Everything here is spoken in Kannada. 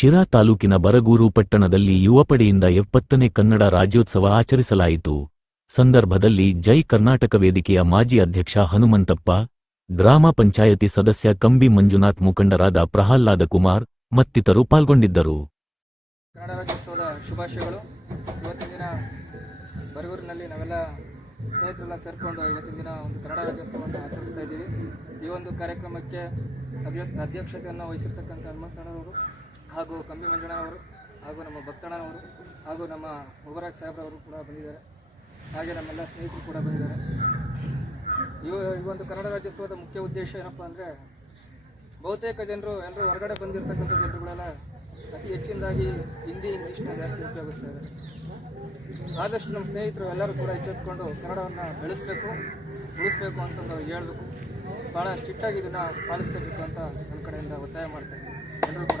ಶಿರಾ ತಾಲೂಕಿನ ಬರಗೂರು ಪಟ್ಟಣದಲ್ಲಿ ಯುವಪಡೆಯಿಂದ ಎಪ್ಪತ್ತನೇ ಕನ್ನಡ ರಾಜ್ಯೋತ್ಸವ ಆಚರಿಸಲಾಯಿತು. ಸಂದರ್ಭದಲ್ಲಿ ಜೈ ಕರ್ನಾಟಕ ವೇದಿಕೆಯ ಮಾಜಿ ಅಧ್ಯಕ್ಷ ಹನುಮಂತಪ್ಪ, ಗ್ರಾಮ ಪಂಚಾಯತಿ ಸದಸ್ಯ ಕಂಬಿ ಮಂಜುನಾಥ್ ಮುಖಂಡರಾದ ಪ್ರಹ್ಲಾದ ಕುಮಾರ್ ಮತ್ತಿತರು ಪಾಲ್ಗೊಂಡಿದ್ದರು. ಕನ್ನಡ ರಾಜ್ಯೋತ್ಸವದ ಶುಭಾಶಯಗಳು. ಇವತ್ತಿನ ದಿನ ಬರಗೂರಿನಲ್ಲಿ ನಾವೆಲ್ಲ ಸ್ನೇಹಿತರೆಲ್ಲ ಸೇರಿಕೊಂಡು ಇವತ್ತಿನ ದಿನ ಒಂದು ಕನ್ನಡ ರಾಜ್ಯೋತ್ಸವವನ್ನು ಆಚರಿಸ್ತಾ ಇದ್ದೀವಿ. ಈ ಒಂದು ಕಾರ್ಯಕ್ರಮಕ್ಕೆ ಅಧ್ಯ ಅಧ್ಯಕ್ಷತೆಯನ್ನು ವಹಿಸಿರ್ತಕ್ಕಂಥ ಹನುಮಂತಣ್ಣನವರು ಹಾಗೂ ಕಂಬಿ ಮಂಜಣ್ಣನವರು ಹಾಗೂ ನಮ್ಮ ಭಕ್ತಣ್ಣನವರು ಹಾಗೂ ನಮ್ಮ ಮುಬರಾಕ್ ಸಾಹೇಬ್ರವರು ಕೂಡ ಬಂದಿದ್ದಾರೆ. ಹಾಗೆ ನಮ್ಮೆಲ್ಲ ಸ್ನೇಹಿತರು ಕೂಡ ಬಂದಿದ್ದಾರೆ. ಇವ, ಈ ಒಂದು ಕನ್ನಡ ರಾಜ್ಯೋತ್ಸವದ ಮುಖ್ಯ ಉದ್ದೇಶ ಏನಪ್ಪ ಅಂದರೆ ಬಹುತೇಕ ಜನರು, ಎಲ್ಲರೂ ಹೊರಗಡೆ ಬಂದಿರತಕ್ಕಂಥ ಜನರುಗಳೆಲ್ಲ ಅತಿ ಹೆಚ್ಚಿನದಾಗಿ ಹಿಂದಿ ಇಂಗ್ಲೀಷ್ನ ಜಾಸ್ತಿ ಉಪಯೋಗಿಸ್ತಾ ಇದ್ದಾರೆ. ಆದಷ್ಟು ನಮ್ಮ ಸ್ನೇಹಿತರು ಎಲ್ಲರೂ ಕೂಡ ಎಚ್ಚೆತ್ಕೊಂಡು ಕನ್ನಡವನ್ನು ಬೆಳೆಸಬೇಕು, ಉಳಿಸ್ಬೇಕು ಅಂತಂದು ಹೇಳಬೇಕು. ಭಾಳ ಸ್ಟ್ರಿಕ್ಟಾಗಿ ಇದನ್ನು ಪಾಲಿಸ್ಕೋಬೇಕು ಅಂತ ನನ್ನ ಕಡೆಯಿಂದ ಒತ್ತಾಯ ಮಾಡ್ತೇನೆ ಎಲ್ಲರೂ ಕೂಡ